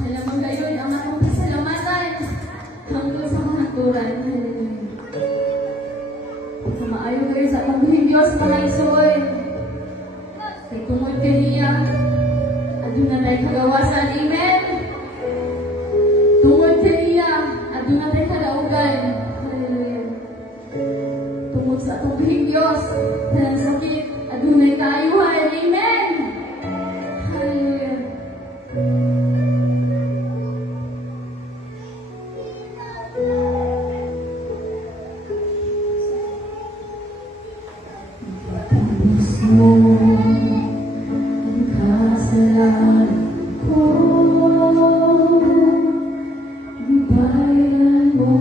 Alam mo gayon ang akong pasalamatan hanggang sa mga turan. Maayo kayo sa pagbuhing Diyos, mga isuoy. Kay tungod kaniya, aduna tayo kagawasan. Amen. Tungod kaniya, aduna tayo kadaugan. Hallelujah. Tungod sa pagbuhing Diyos, na sakit, adunay kaayuhan. Amen. Hallelujah. Kasalanan ko, bayan mo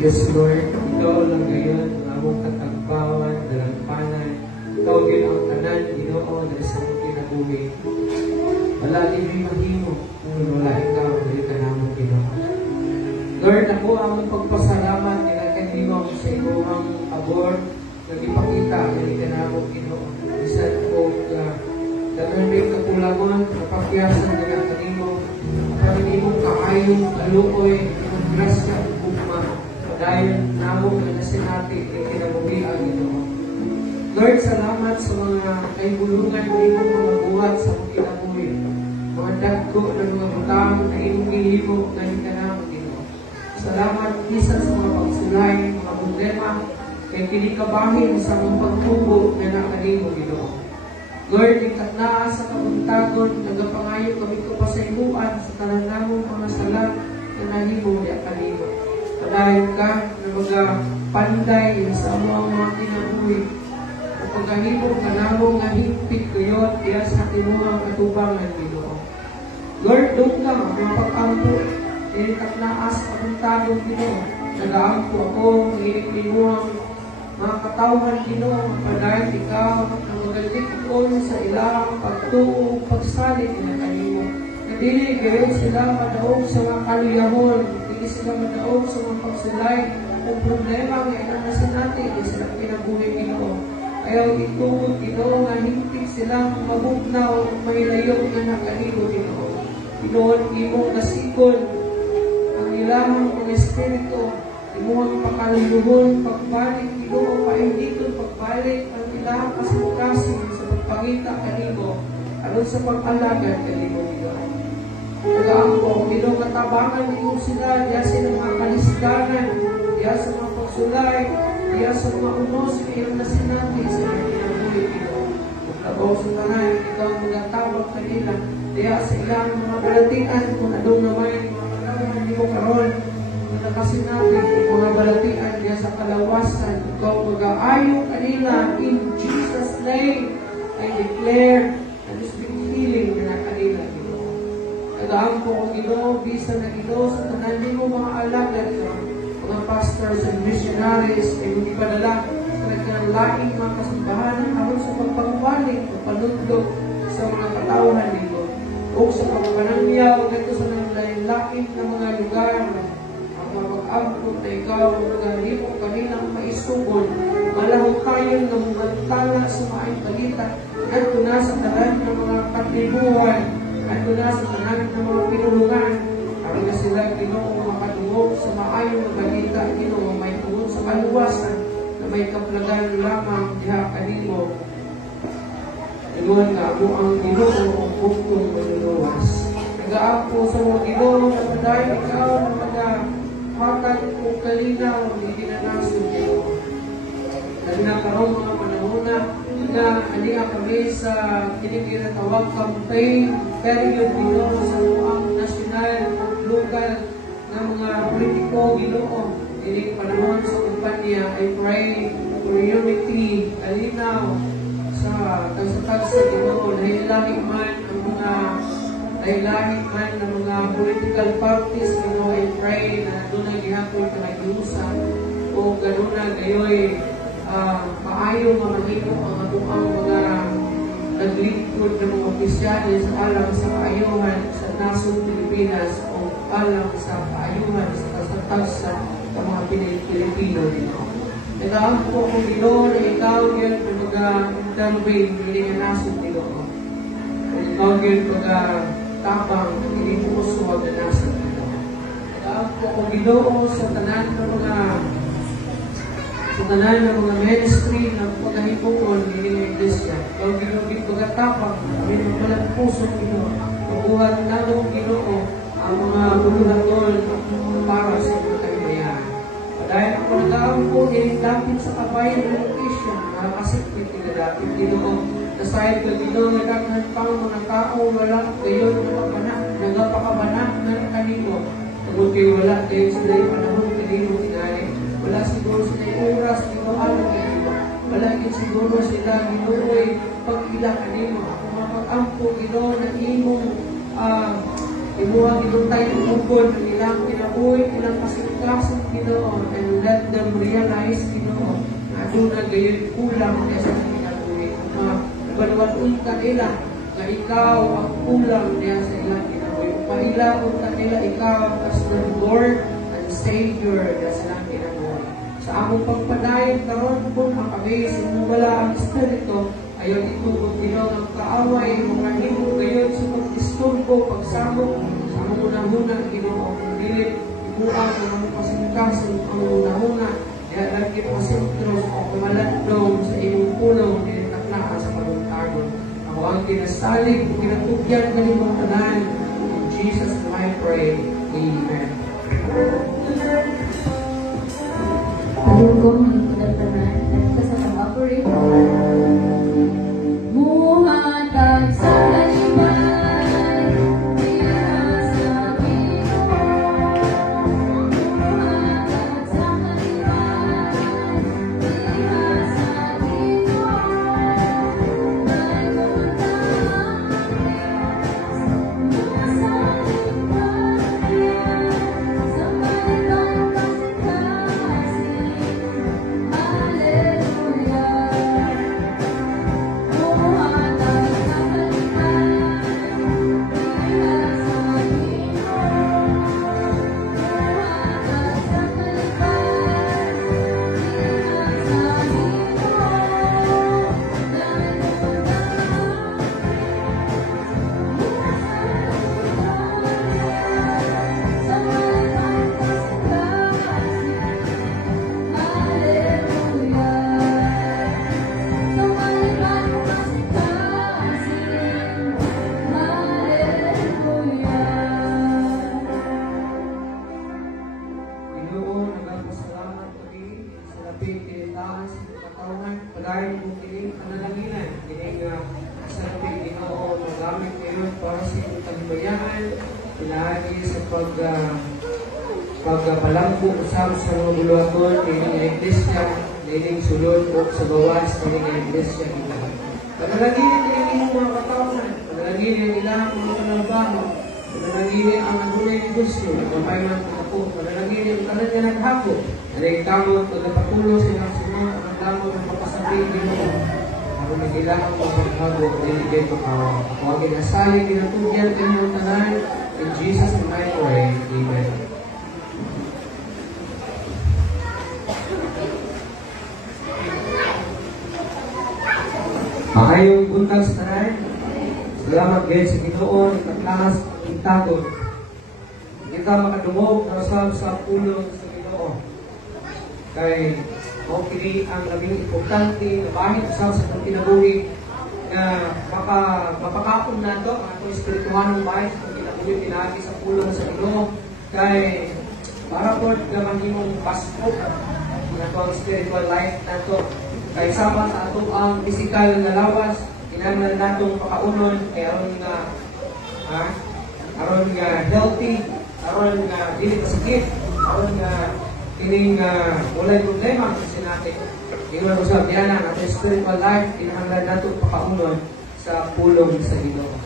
Yes, Lord, Ikaw lang gayon, ang among katagpawan, dalampanan, Ikaw gayon ang tanan, Ginoo, na isang kinabuhi. Wala din may mahimo, kung wala Ikaw, dali ka naman, Ginoo. Lord, ako ang pagpasalamat nila kanino sa inyong abor nagipakita ng ikanamong Ginoo. Bisan ko dalamig kapulangon kapakyasan nila kanino para imong kaayong kaluoy ng grasya at bukma dahil namong nasinati ng kinabuhian Ginoo. Lord, salamat sa mga kaibulungan ng imong mga buhat sa mga kinabuhi. Mga dagko ng mga butang na imong gihimo na ikanamong Ginoo. Salamat bisan sa mga pagsulay, mga problema, kay kinikabahin sa mga pagtubo na nakanimo Ginoo. Lord, ikatnaa sa kabuntagon, nagapangayo kami ko pa sa imuan sa tanan namong mga sala na nahimo di kanimo. Padayon ka na mga panday sa mga kinabuhi. At pagahimo ka namong nga higpit kuyot diya sa timuang katubangan Ginoo. Lord, doon ka mga pag-ampo, ikatnaa sa kabuntagon Ginoo. Nagaampo ako, iniklimuang mga katawhan Ginoo, padayon ikaw ang magalikon sa ilang pagtuo, pagsalit na kanimo. Dili gayon sila madaog sa mga kaluyahon, dili sila madaog sa mga pagsulay o problema nga inanasin natin, di sila kinabuhi Ginoo. Ayaw itungod Ginoo nga hingpit silang mabugnaw o mahilayo nga nakanimo Ginoo. Inoon imong nasikon ang ilamang ng Espiritu, imong pakaluyuhon, pagbalik Ginoo, painditon, pagbalik ang ilang kasing-kasing sa pagpangita kanimo, aron sa pag-alagad kanimo Ginoo. Nagaampo, Ginoo, katabangan niyo sila, diya sa mga kalisganan, diya sa mga pagsulay, diya sa mga unos, iyong nasinati sa mga kinabuhi Ginoo. Magtabaw sa tanan, ikaw ang magatabag kanila, diya sa ilang mga balatian, kung anong naman yung mga kalawan niyo karon, nakasin natin mga balatian diya sa kalawasan, ikaw mag-aayo kanila in Jesus' name. I declare and speak healing na kanila Ginoo. Nagaampo ko Ginoo, bisa na Ginoo sa tanan mo mga alagad ko, mga pastors and missionaries ay hindi padala sa nagkalaing mga kasambahan aron sa pagpagbalik o panundog sa mga katawhan nito o sa pagpanangyaw nito sa lain-lain na mga lugar mag-ampo na ikaw magaling mo kanilang maisugon malahong kayo na mugantala sa maayong balita at na sa tanan ng mga katibuhan at na sa tanan ng mga pinulungan para na sila Ginoo makatungog sa maayong na balita Ginoo may tungod sa kaluwasan na may kaplagan lamang diha kanimo. Ingon nga mo ang Ginoo ang buktong maluluwas. Nag-aampo sa mga Ginoo na padayon ikaw na mga makat o kalinaw hindi na nasun Ginoo. Nagnakarong mga panahon na aniya kami sa kinikinatawag campaign period Ginoo sa buong nasyonal at lokal na mga politiko Ginoo. Dining panahon sa kumpanya I pray for unity, kalinaw sa tagsa-tagsa Ginoo, nahilahin man ang mga lahi-lahi man ng mga political parties, Ginoo, I pray na doon na gihapon ka nag-iusap o gano'n na gayoy maayo mamahito ang anuang mga naglingkod ng mga opisyalis alang sa kaayuhan sa nasong Pilipinas o alang sa kaayuhan sa kasatagsa ng mga Pilipino Ginoo. Nagaampo ko Ginoo na ikaw yan na mag-intervene hindi nga nasong Ginoo. Ikaw yan tapang hindi mo suwag na nasa Ginoo. Nagaampo ko Ginoo sa tanan ng mga ministry na pagkahipukon hindi ng Iglesia. Ikaw Ginoo pagkatapang hindi mo palang puso Ginoo. Pagbuhat na mo Ginoo ang mga buluhaton para sa mga kaibayan. Dahil ako nagaampo dapit sa kabayan ng location nakakasipit nila dapit Ginoo. Nasayad ka Ginoo nagkakahan pang mga tao wala gayon nagapakabanak ng kanino. Tugod kayo wala kayo sila yung panahon kanino tinari. Wala siguro sila yung oras Ginoo alam kanino. Wala din siguro sila Ginoo'y pag-ila kanino. Ako mapag-ampo Ginoo na imong imuhang Ginoo tayo umukod ng ilang kinabuhi, ilang kasing-kasing Ginoo and let them realize Ginoo na doon na gayon kulang kaysa kinabuhi. Balwaton kanila na ikaw ang kulang niya sa ilang kinabuhi. Pailakot kanila ikaw as the Lord and Savior na silang Ginoo. Sa among pagpadayon karon kung ang kami simula ang Espiritu, ayon itugod Ginoo ang kaaway, mga himo gayon sa pagdisturbo, pagsabog, sa among unang-unang Ginoo, dili ibuang ang among pasingkason, ang unang-una, kaya lagi pasintro o kumalandong sa imong pulong, dinitaklaan sa pagpuntagon. Ako ang kinasalig, kinatugyan ka ni mong tanan. In Jesus' name I pray. Amen. Padugong manipulal pa na. Nagka sa pag-operate. Muhatag sa kaliman, diha sa Ginoo. Muhatag sa kaliman, diha sa Ginoo. May buntang Diyos, masaling kaya, sa malibang kasing-kasing. Pagkain mo kining panalagilan, kining sa labing Ginoo, magamit ngayon para sa iyong tagibayaan, pinahagi sa pagpalambo usab sa mga buluhaton, kining iglesia, kining sulod o sa gawas, kining iglesia nila. Panalaginin kining mga katauhan, panalaginin ilang mga panalbaho, panalaginin ang nagulay ni Gusto, kapay man ako, panalaginin ang kanan niya naghapo, aling kamot, pagpatulo silang sunod, ang damot ng papasabing Ginoo. Ako nagkailangan ko paghago, dinigay ko ka. Ako ang ginasali, ginatugyan kanyang tanan. In Jesus' name I pray. Amen. Maayong buntag sa tanan. Salamat kayo sa Ginoo, nagtaklaas, intagon. Kita makadumog, narasal sa pulong sa Ginoo. Kay o kini ang labing importante na bahid sa itong kinabuhi na mapakapon na ito ang itong espirituhanong bahid sa itong kinabuhi pinagi sa pulong sa Ginoo kay para po naman yung pasok na itong spiritual life na ito kay sama sa itong ang physical na lawas kinahanglan natong pakaunon kay aron nga healthy, aron nga dili pasakit, aron nga kining walay problema kasi natin. Ingon ko sa biyana natin spiritual life, kinahanglan nato pakaunon sa pulong sa Ginoo.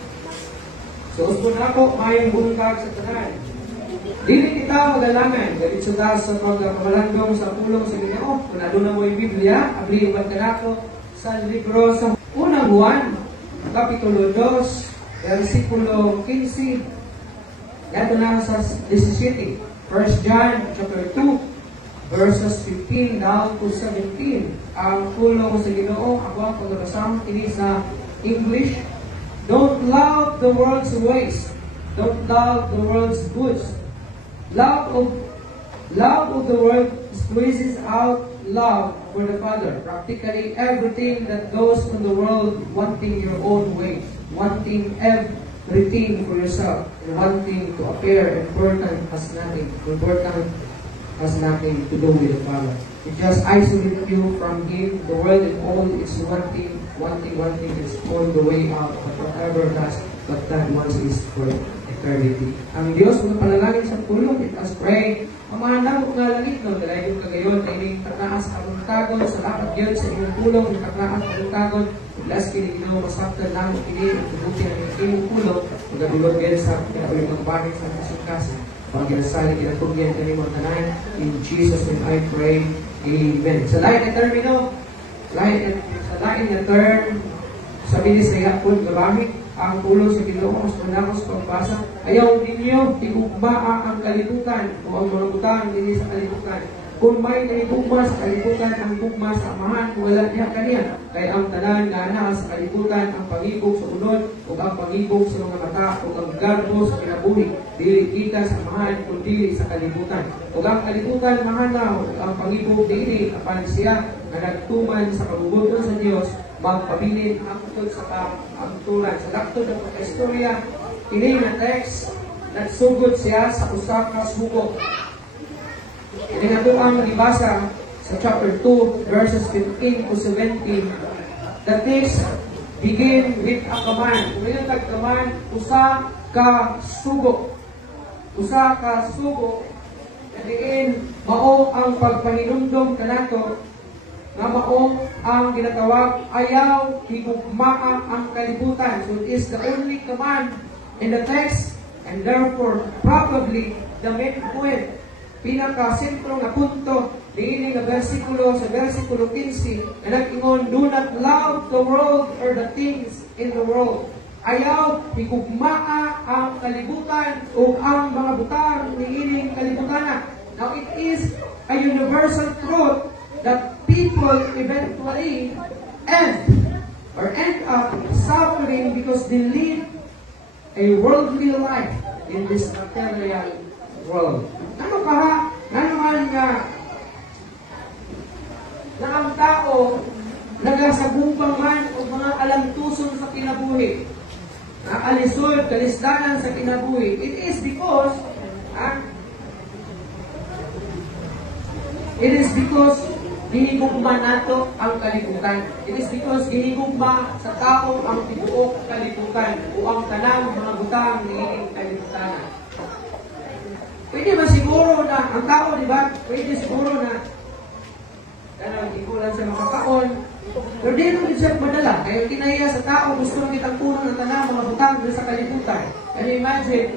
So usbon ako, mayong buntag sa tanan. Dili kita magalangan, gaditso ta sa pagkamalandong sa pulong sa Ginoo. Kung aduna mo yung Biblia, abli uban ka nako sa libro sa unang Juan, Kapitulo 2, versikulo 15. Yato na sa 17. 1 John chapter 2, verses 15 down to 17. Ang pulong sa Ginoo, ako ang pagbasang kini sa English. Don't love the world's ways. Don't love the world's goods. Love of the world squeezes out love for the Father. Practically everything that goes from the world wanting your own way, wanting everything for yourself, and wanting to appear important has nothing to do with the Father. It just isolates you from Him. The world and all its wanting is on the way out, but whatever does, but that once is for eternity. Ang Diyos mga panalangin sa pulong, let us pray. Ang mga namok nga langit, no, dahil yung kagayon, na ining taknaas ang tagon, sa lapat yun sa inyong pulong, yung taknaas ang tagon, last kinig na masaktan namin kinig, ang tubutin ang inyong pulong, magabulog yan sa pinakuling magbahin sa kasing-kasing. Pag ginasali, ginatugyan ka ni mga tanan. In Jesus' name I pray. Amen. Sa lain na termino, sa lain na term, sabi ni sa yapon, gabamit, ang tulong sa Ginoo mas manakos pagbasa. Ayaw ninyo igugmaa ang kalibutan o ang mga butang dinhi sa kalibutan. Kung may naigugma sa kalibutan, ang gugma sa amahan, wala niya kaniya. Kaya ang tanan nga anaa sa kalibutan, ang pangibog sa unod, o ang pangibog sa mga mata, o ang garbo sa kinabuhi. Dili kita sa amahan, kundi sa kalibutan. O ang kalibutan mahanaw, o ang pangibog dili, apan siya na nagtuman sa kabubuton sa Dios, magpabilin ang tungkol sa kaamturan. Sa laktod ng pagka-istorya, ini na text, nagsugod siya sa usa ka sugo. Ini nga ang ibasa sa chapter 2, verses 15 to 17. The text begin with a command. Ngayon tag-command, usa ka sugo. Usa ka sugo, diin, mao ang pagpahinumdom kanato, nga mao ang ginatawag ayaw higugmaa ang kalibutan. So it is the only command in the text, and therefore probably the main point, pinaka-sentro na punto diini nga bersikulo sa bersikulo 15 na nag-ingon, do not love the world or the things in the world. Ayaw higugmaa ang kalibutan o ang mga butang niining kalibutan. Now it is a universal truth that people eventually end up suffering because they live a worldly life in this material world. Ano ka? Naman nga na ang tao nagasagubang man o mga alamtuson sa kinabuhi, na alisod, kalisdanan sa kinabuhi. It is because gihigugma nato ang kalibutan. It is because gihigugma sa tao ang tibuok kalibutan o ang tanang mga butang niining kalibutan. Pwede ba siguro na ang tao, di ba? Pwede siguro na kanang ikulan sa makakaon. Pero di naman siya madala. Kaya kinaya sa tao, gusto nang kitang puno ng tanang mga butang sa kalibutan. Can you imagine?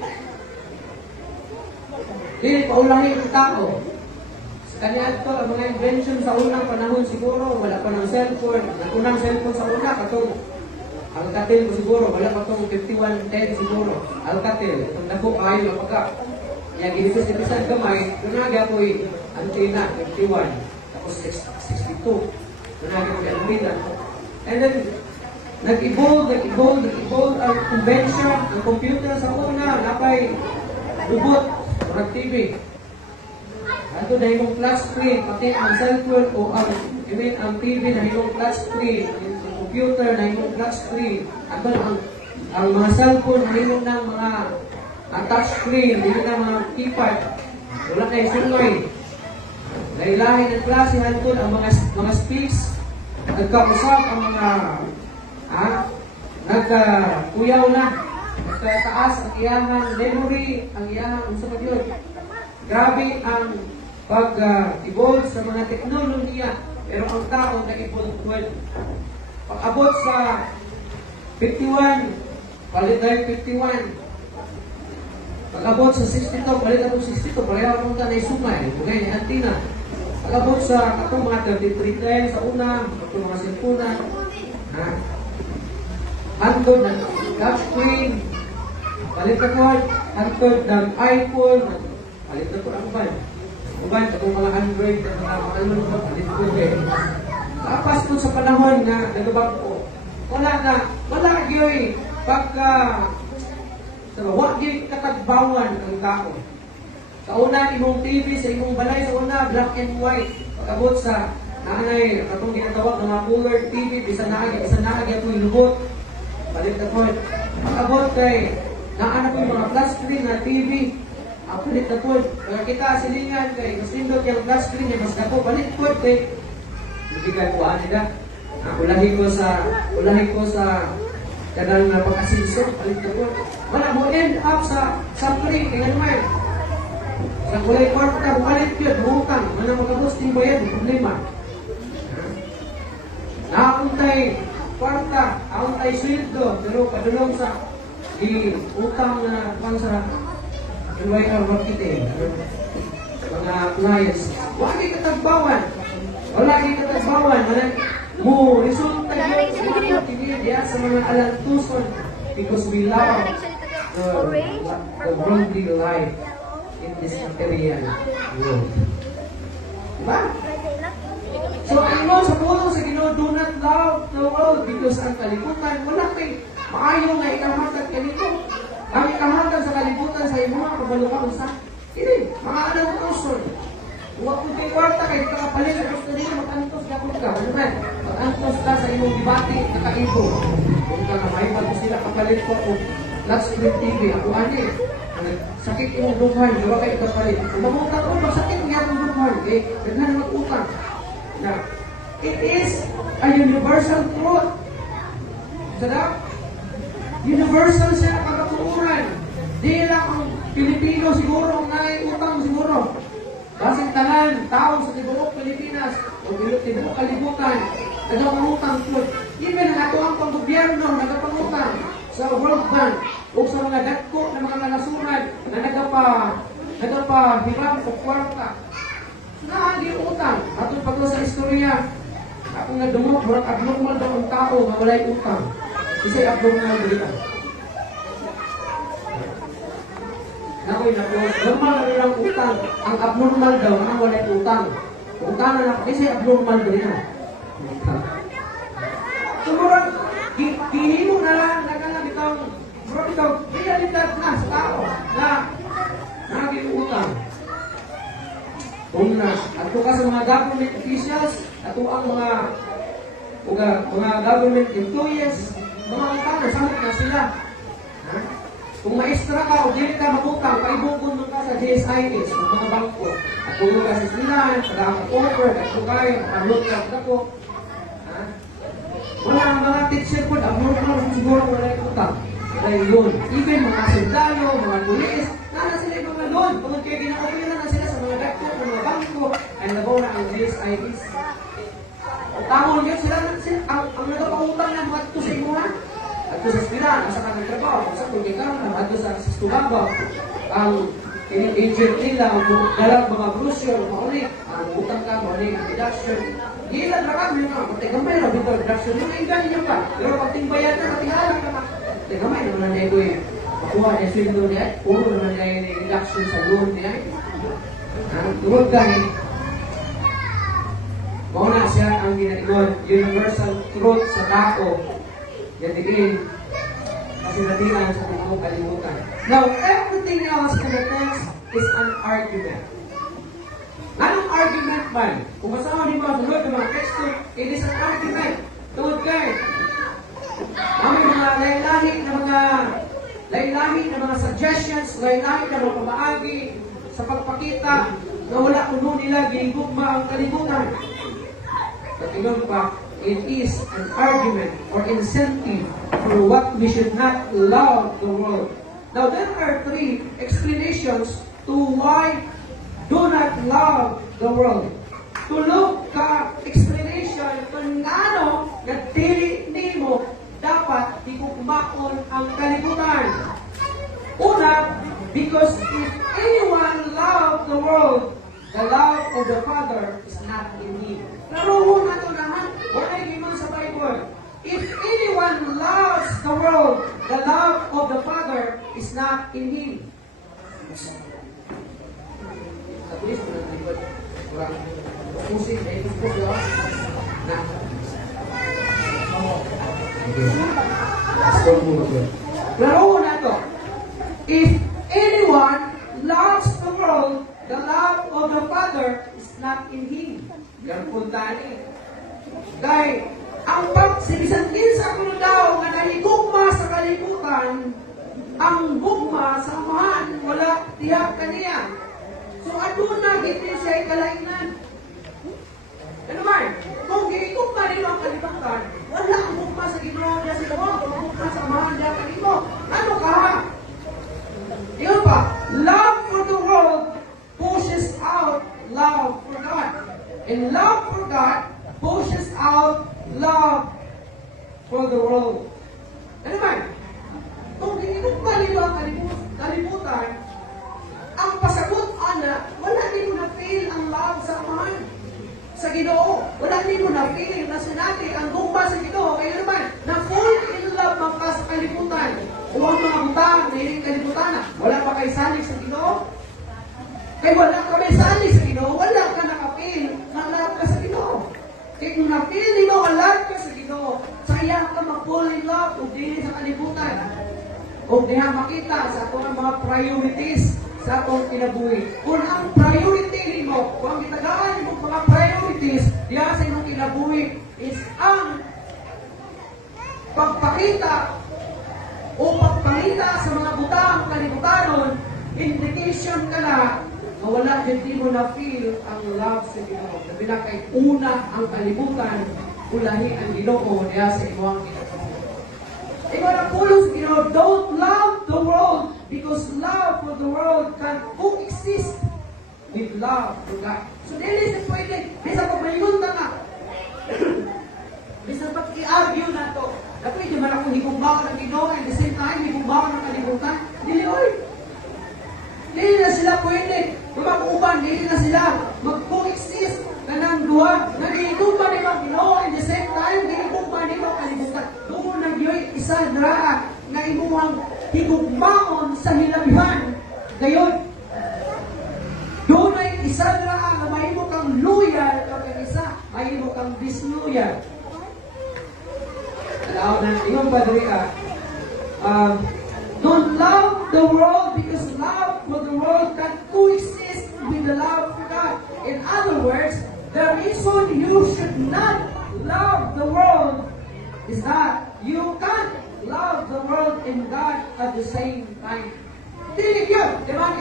Di paulahin ang tao. Kanya ito, ang mga invention sa unang panahon siguro, wala pa ng cellphone. Ang unang cellphone sa una, katong Alcatel ko siguro, wala pa itong 5110 siguro. Alcatel, itong dako kayo na pagka. Yang initis-inisan gamay, tunaga ko yung antenna, 51, tapos 62. Tunaga ko yung antenna. And then, nag-evolve ang invention, ang computer sa una, napay robot, or TV. Ato dahil mong flat screen, pati ang cellphone o ang TV na yung flat screen, ang computer na yung flat screen, ato ang mga cellphone na yung ng mga touch screen, yung ng mga keypad, wala kayo sungoy. Lahi-lahi ng klase hantun ang mga speaks, nagkausap ang mga nagkuyaw na, nagkataas ang iyahang memory, ang iyahang unsa pa yun. Grabe ang pag-evolve sa mga teknolohiya, pero ang tao na-evolve well. Pag-abot sa 51, palit tayo 51. Pag-abot sa 62, palit ako 62, pareho akong tanay sumay, bugay ni antina. Pag-abot sa katong mga 3310 sa una, katong mga cellphone, hantod ng touchscreen, palit ako, hantod ng iPhone, palit ako ang ban. Uban, katong mga Android, palit ko eh. Tapos po sa panahon na nagabag ko, wala yun, pagka, wag yun katagbawan ng tao. Sa una, imong TV, sa imong balay, sa una, black and white. Pag-abot sa nanay, katong ginatawag ng mga cooler TV, isa naagi ako yung lubot. Palit ako. Pag-abot kay, naana ko yung mga flat screen na TV, palit na po. Kaya kita silingan kay, mas nindot yung flat screen niya, mas na po, palit po kay, magigay ko nila. Ulahin ko sa kanang na pag-asinso, palit na po. Wala mo end up sa suffering, kaya naman. Sa kulay kwarta, palit yun, bukang, mana magkabusting ba yan, problema. Nakakuntay kwarta, akuntay sweldo, pero kadulong sa utang na pansara, NYR market mga clients. Wala kayo katagbawan. Mo resulta yun sa mga sa mga alantuson because we love the worldly life in this material world. Diba? So, ano sa puno sa Ginoo, do not love the world because ang kalibutan, wala kay maayo nga ikamatag kanito. Ang ikamatag sa kalibutan sa imo mga kabalukan sa hindi, mga anong person. Huwag kong kay kwarta kay kakapalit sa gusto nila mag-antos ka kung ka. Ano man? Mag-antos ka sa imong dibati, kakaibo. Kung ka na may bago sila kapalit ko o Flat Screen TV, ako ani. Sakit imong dughan, di ba kayo kapalit? Kung mamutang ko, magsakit niya ang dughan. Eh, naghan mag-utang. Na, it is a universal truth. Sadap? Universal siya na pagkatuuran. Di lang ang Pilipino siguro ang nai-utang siguro. Basing tanan, tao sa tibuok Pilipinas, o tibuok kalibutan, nagapangutang po. Even ang ato ang pang-gobyerno, nagapangutang sa World Bank, o sa mga gatko na mga nalasuran, na nagapa-hiram o kwarta. Na di utang. Atong paglo sa istorya, akong nadumok, murag abnormal daw ang tao na walay utang. Isa'y abnormal dito. Nakoy na po, normal na nilang utang. Ang abnormal daw, ang walay utang. Utang na ako, isa'y abnormal dito. So, murag, gihimo na lang, naganabitang, murag ito, realidad na sa tao, na naging utang. Kung na, ato ka sa mga government officials, ato ang mga government employees, mga utang, samot na sila. Ha? Kung maestra ka o dili ka magutang, paibukon mo ka sa GSIS, o mga bangko. At kung ka sa silan, pag-offer, at kung kayo, paglot ka ako. Wala ang mga teacher po, abnormal siguro wala yung utang. Dahil yun, even mga sundalo, mga pulis, na sila yung mga loan. Kung kayo ginakapila na sila sa mga dakto, mga bangko, ay nagaw na ang GSIS. Tamon yun, sila ang nagapangutang na mga ito sa imuha. At ito sa spiran, sa kanyang trabaho, kung sa kanyang at ito sa Stubaba, ang agent nila, ang dalang mga brochure, mga ang utang ka, mga reduction. Gila, drakag mo yung mga, pagtigamay na, dito reduction, yung inggan niyo pa. Pero pagtingbayan na, patinghalan ka pa. Pagtigamay naman na ito eh. Makuha niya sweldo niya, puro naman niya yung reduction sa loan niya. Turod ka eh. Mauna siya ang ginagawa, universal truth sa tao. Yan din, kasi natilan sa mga kalimutan. Now, everything else in the text is an argument. Anong argument man? Kung kasama din mga bulod ng mga teksto, it is an argument. Tungod kayo. May mga lahi na mga suggestions, lahi na mga pamaagi sa pagpakita na wala kuno nila gihigugma ang kalimutan. Pagkinon pa, it is an argument or incentive for what we should not love the world. Now, there are three explanations to why do not love the world. To look ka explanation kung ano na dili nimo dapat ikukmakon ang kalibutan. Una, because if anyone love the world, the love of the Father is not in him. Naroon na ito naman. Wala yung sa Bible. If anyone loves the world, the love of the Father is not in him. Sa tulis mo na libad. Musik na ito po yun. Na. Naroon na ito. If anyone loves the world, the love of the Father is not in him. Yan punta ni. Dahil, ang pagsibisan kinsa ko daw na nahigugma sa kalibutan, ang gugma sa amahan, wala tiyak kaniya. So, aduna, hindi siya kalainan. Ano ba? Kung gigugma nila ang kalibutan, wala ang gugma sa Ginoo niya sila mo, kung gugma sa amahan niya kanino. Ano ka? Yun pa, love for the world pushes out love for God. And love for God pushes out love for the world. Ano ba? Kung ginugma nila ang kalibutan, ang pasagot, ana, wala din mo na-feel ang love sa amahan. Sa Ginoo, wala din mo na-feel na sinati ang gugma sa Ginoo. Kaya naman, na-fall in love higugma ka sa kalibutan. O ang mga butang na ining kalibutan na, wala pa kay salig sa Ginoo. Kay wala ka may salig sa Ginoo, wala ka nakapil, nalad ka sa Ginoo. Kaya kung napili mo, alad ka sa Ginoo, sayang ka mag-fall in love o dili sa kalibutan. O diha makita sa atong mga priorities sa atong kinabuhi. Kung ang priority mo, kung ang gitagaan mo mga priorities diha sa imong kinabuhi is ang pagpakita o pagpangita sa mga butang kalibutanon, indication ka na wala hindi mo na feel ang love sa Ginoo. Nabila kay una ang kalibutan, ulahi ang Ginoo diha sa imong kinabuhi. Ikaw na pulos, don't love the world because love for the world can coexist with love for God. So, dili sa pwede, bisa pagmalingon ka nga. Bisa pag-i-argue na to. Dapat di man akong higugbawan ng Ginoo at the same time, higugbawan ng kalibutan. Dili, oy. Dili na sila pwede. Mag-uban, dili na sila mag-coexist kanang duha. Nagigugba ni mga Ginoo at the same time, nagigugba ni mga kalibutan. Doon nagyoy isa draa na imuhang higugbaon sa hilabihan. Gayon, doon ay isa draa na mahimo kang loyal o kang isa, mahimo kang disloyal. Alaw na, yung padre, don't love the world because love for the world can coexist with the love for God. In other words, the reason you should not love the world is that you can't love the world and God at the same time. Dili yun, di ba?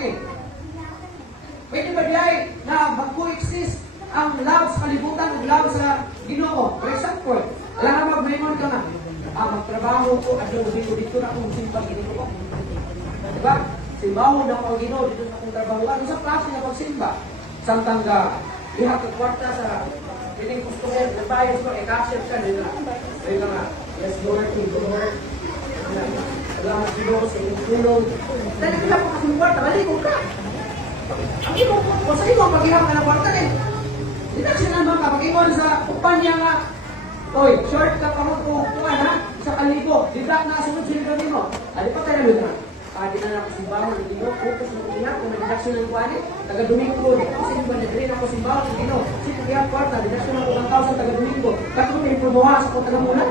Pwede ba diay na mag-coexist ang love sa kalibutan at love sa Ginoo? For example, alam na magmaynon ka na, magtrabaho ko at dito na akong simpag Ginoo. Diba? Simbaho na ako Ginoo dito sa akong trabaho. Ano sa klase na pagsimba? Samtang ka, iha ka kwarta sa piling customer, nagbayad ko, cashier ka nila. Ayun na nga, yes Lord, Lord. Salamat Ginoo sa inyong tulong. Dahil kita po kasing kwarta, maligog ka. Ang imo ko sa imo, pag-ihap ka ng kwarta eh. Hindi na siya naman ka, pag-iwan sa kupanya nga, oy, short ka pa mo kuhan ha, sa kalibo, didak na sunod sila gawin mo. Ali pa tayo na. Pati na ako simbahan, hindi mo, focus mo kina, kung nag-deduction ng kuhanin, taga-Domingo, kasi ba nag-rin ako simbahan, hindi mo, sige kaya kwarta, deduction ako 1,000 taga-Domingo, tapos may promoha sa kung taga-munan.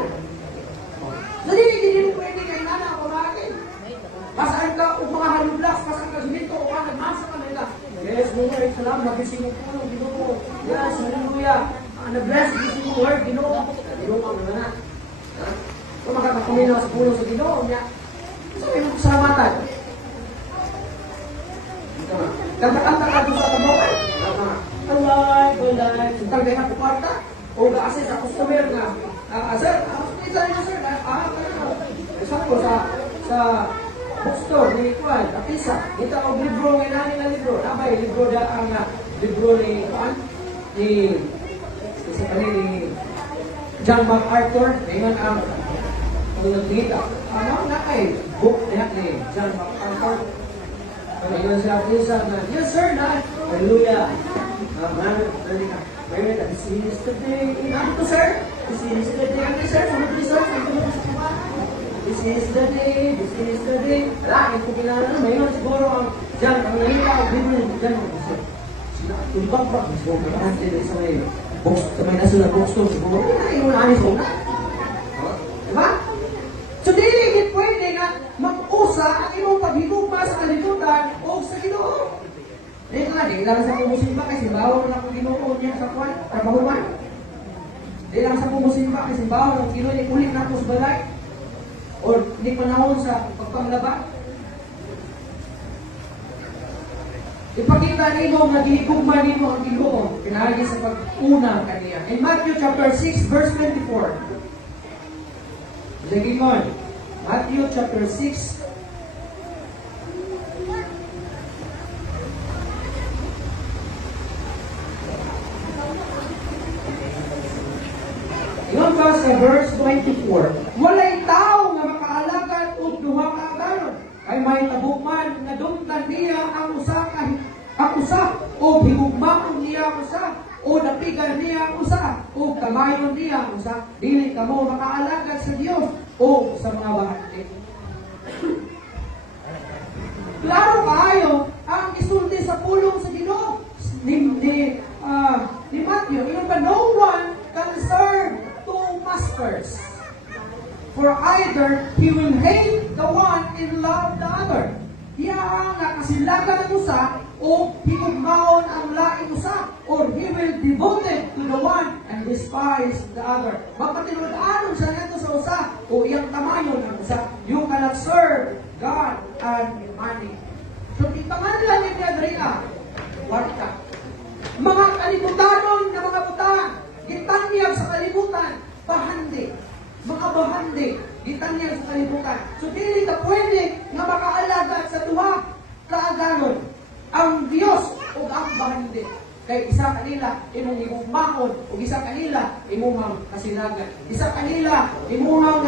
Hindi mo pwede kayo na ako natin. Masaan ka, o mga halublas, masaan ka dito, o ka, nagmasa ka nila. Yes, Lord, salamat, magising mo po, Ginoo. Yes, hallelujah. Na-bless, gising mo, Lord, Ginoo. Ginoo ang naman. Kung makakakuminaw sa pulo sa Ginoo, niya. So, may magsalamatan. Kanta-kanta ka doon sa tabokan. Alive, alive. Sintang kayo na kuparta. O kasi sa customer na, sir, kita niyo, sir. Example, sa bookstore, ni Juan, kapisa. Kita ang libro, ngayon na libro. Abay, libro da ang libro ni Juan, ni John MacArthur. Ngayon ang nagkita. Ano na kay book niya ni John MacArthur. Ngayon siya kapisa na, yes sir, na. Hallelujah. Ngayon, this is the day. Ano to, sir? This is the day. Ano, sir? Sunod ni sir? This is the day. This is the day. Wala, ito kilala na. Ngayon, siguro ang John, ang nahila, ang Biblia ni John. Tulbang ba? Siguro, kasi sa may box, sa may nasunod bookstore, siguro, yung anis mo na. Diba? So, dili, pwede na mag-usa ang imong paghigugma sa kalibutan o sa Ginoo. Dito nga, di lang sa pumusimba kasi bawa na akong Ginoo niya sa kwan, trabahuman. Di lang sa pumusimba kasi bawa na Ginoo niya ulit na ako sa balay. O di panahon sa pagpanglaba. Ipakita nimo nga gihigugma nimo ang Ginoo pinaagi sa pag-una kaniya. In Matthew chapter 6 verse 24. Sige mo. Matthew chapter 6 Iyon pa sa verse 24. Walay tao nga makaalagad og duha ka agaron. Kay may tabukman nga dumtan niya ang usa o higugmaon niya usa o napigan niya ang usa, o kamayon niya ang usa, dili ka mo makaalagad sa Dios o sa mga bahante. Klaro kaayo ang isulti sa pulong sa Ginoo ni Matthew. Ingon pa, no one can serve two masters. For either he will hate the one and love the other. Diya nga kasilagan ang usa o higugmaon ang laing usa, or he will devoted to the one and despise the other. Magpatinod-anon siya nito sa usa o iyang tamayon ang usa. You cannot serve God and money. So ipanganlan ni Adria, warta. Mga kalibutanon na mga butang, gitanyag sa kalibutan, bahandi. Mga bahandi, gitanyag sa kalibutan. So dili ka pwede nga makaalaga sa duha kaaganon. Ang Dios o ang bahandi. Kay isa kanila imong higugmaon o isa kanila imong kasilagan. Isa kanila imuhang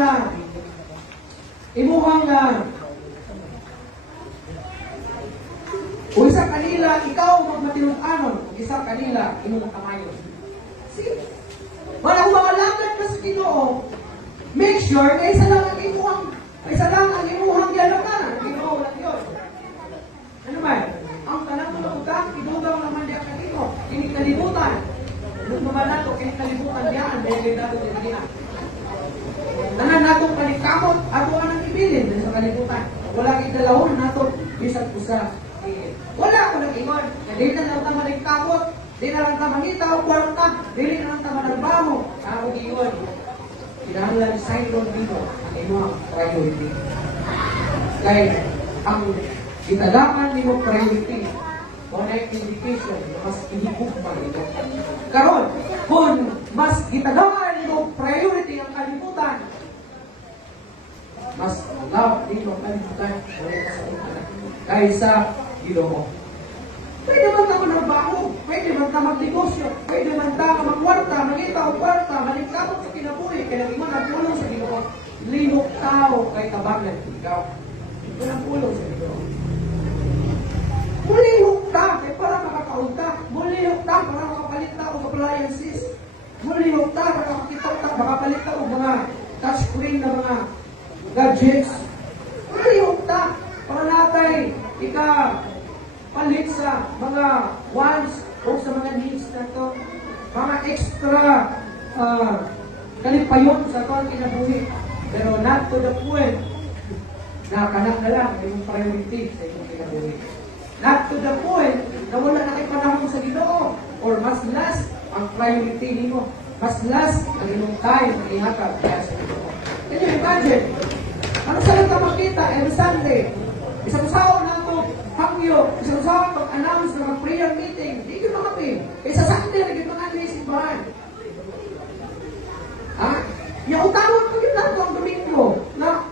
o isa kanila ikaw magmatinod-anon o isa kanila imong kamayon. See? Wala mga lagad na sa Ginoo. Make sure na isa lang ang imuhang dialogan. Ginoo lang yun. Ano ba? Ang tanang tulog-utang, inugaw naman diya kanino. Kinikalibutan. Nung naman nato, kinikalibutan diyan. Dahil kayo nato dinadihan. Nanan natong kalikamot, ako anang ibilin sa kalibutan. Wala kayo dalawon nato, bisag usa. Wala ako nag-ingon. Hindi na lang tama nagkamot. Hindi na lang tama nita o kwarta. Hindi na lang tama nagbaho. Ako giyon. Kinahanglan sign doon dito. Ang imong priority. Kaya, ang italaman ni mo priority o na invitation mas inihugma ito. Karon, kung mas italaman ni mo priority ang kalibutan, mas love dito ang kalibutan kaysa Ginoo. Pwede man ka magbago, pwede man ka magnegosyo, pwede man ka magkwarta, magita o kwarta, maligkamot sa kinabuhi, kaya naman nagpulong sa Ginoo. Lihok tao kay tabangan ikaw. Ito ang pulong sa Ginoo. Mulihok ka, kaya para makakaunta. Mulihok ka, para makapalit ka o appliances. Mulihok ka, para makapalit ka o mga touchscreen na mga gadgets. Mulihok ka, para natay palit sa mga wants o sa mga needs na to, mga extra kalipayon sa to ang kinabuhi. Pero not to the point na kanak na lang yung priority sa inyong kinabuhi. Not to the point na wala na kayo panahon sa Ginoo or mas last ang priority nimo. Mas last ang inyong time na ihatag kaya sa Ginoo. Can you imagine? Ano sa lang ka makita every Sunday? Isang usawa na ito, hangyo, isang usawa pag-announce na mag-prayer meeting, di ko makapin. Isa Sunday, naging mga nilisimbahan. Yung utawag ko yun lang ang Domingo, na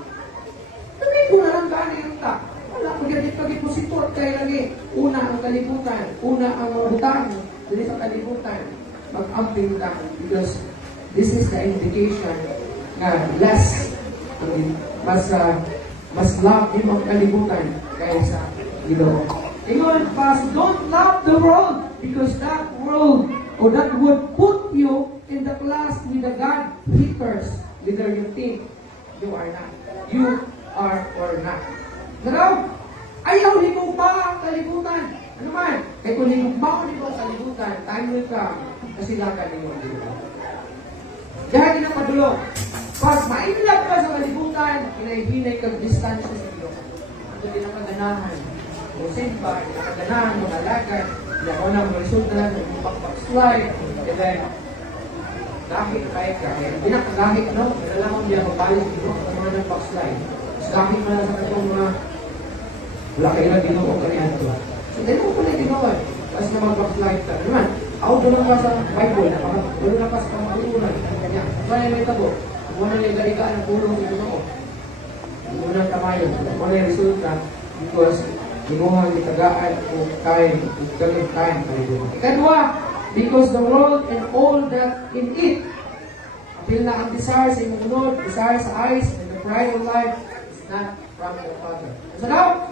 Domingo na lang gano'n yung ta. Wala ko ganit pag-iposipot, kaya lagi, una ang kalibutan, una ang mga butang, dili sa kalibutan, mag-amping ka, because this is the indication na less, mas love din ang kalibutan kaysa Ginoo. Ingon, don't love the world because that world or that would put you in the class with the God haters, whether you think you are not. You are or not. Pero, ayaw higong pa ang kalibutan. Ano man? Kaya kung higong pa ang kalibutan, tayo ka kasilakan ninyo ang Ginoo. Dahil na madulo. Pag mainlap ka sa kalibutan, hinay-hinay kang distansya sa Ginoo. Ito din ang kaganahan. O simpa, ang kaganahan, mga lagad, hindi ako na resulta ng pag-slide, and then, dahil kahit ka, hindi na kagahit, no? Kailangan niya magbalik dito, ang mga nag-backslide. Mas dahil mo na sa katong mga wala kayo na Ginoo o kanihan ito. So, hindi mo pala Ginoo. Tapos na mag-backslide ka. Ano man? Ako doon ka sa Bible, doon ka sa pangkulunan. Kanya, kaya may tabo. Muna yung galikaan ng pulong sa Ginoo. Muna ang kamayon. Muna yung resulta because Ginoo ang itagaan o kain, galing kain kayo. Ikadwa, because the world and all that in it, apil na ang desire sa inyong unod, desire sa eyes, and the pride of life is not from the Father. So now,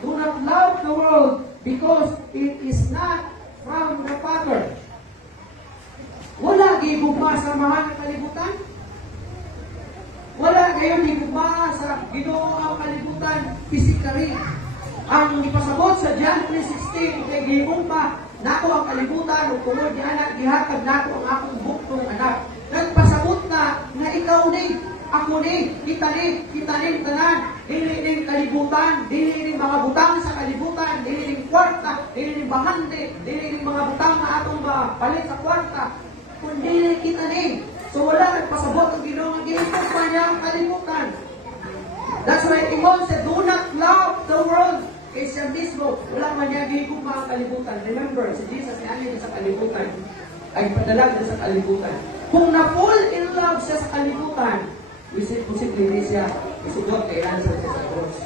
do not love the world because it is not from the Father. Wala gigugma sa mahal ng kalibutan. Wala kayo gigugma sa Ginoo ang kalibutan physically. Ang ipasabot sa John 3:16 kay gigugma nako ang kalibutan ug tungod ni anak gihatag nako ang akong buktong anak. Nagpasabot na ikaw ni, ako ni, kita ni tanan, dili ning kalibutan, dili ning mga butang sa kalibutan, dili ning kwarta, dili ning bahante, dili ning mga butang na atong palit sa kwarta, kundi kita ni. So wala nagpasabot ang Ginoo nga gihatag pa niya ang kalibutan. That's why Timon said, do not love the world. Kaya siya mismo, wala man niya gihigugma ang kalibutan. Remember, si Jesus ni Ani sa kalibutan, ay padalag na sa kalibutan. Kung na-fall in love siya sa kalibutan, posible hindi siya isugot kay answer siya sa cross.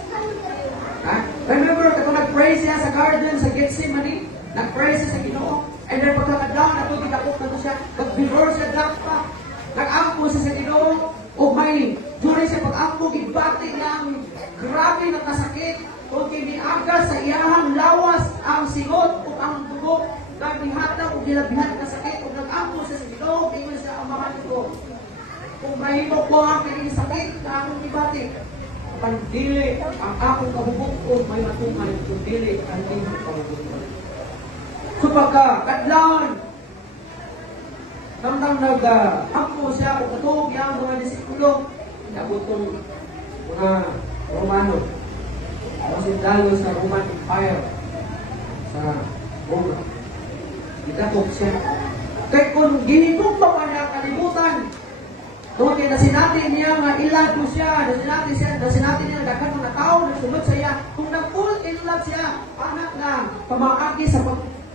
Remember, kung nag-pray siya sa garden, sa Gethsemane, nag-pray siya sa Ginoo, and then pagkakadaw, natutidakot na to siya, pag-before siya drop pa, nag-ampo siya sa Ginoo, o may, during siya pag-ampo, ibati ng grabe na kasakit, kung kiniagas sa iyahang lawas ang singot o ang dugo, nagbihatang o ginabihat na sakit, o nag-ampo siya sa Ginoo, ingon siya ang mga nito. Kung mahimo ko ang sakit na akong ibati, pandili ang akong kabubukod may matungan, kung dili ang inyong kabubukod. So pagka-kadlawan, namang nag-ampo siya, o katulog niya ang mga disipulo, nabutong mga Romano, kasi dalo sa Roman Empire, sa Roma. Itakot siya. Kaya kung ginitong pa niya kalibutan, kung nasinatin niya nga ilan po siya, nasinatin niya nagdagan mga tao, nagsunod sa iya, kung nag-full in love siya, anak na pamaagi sa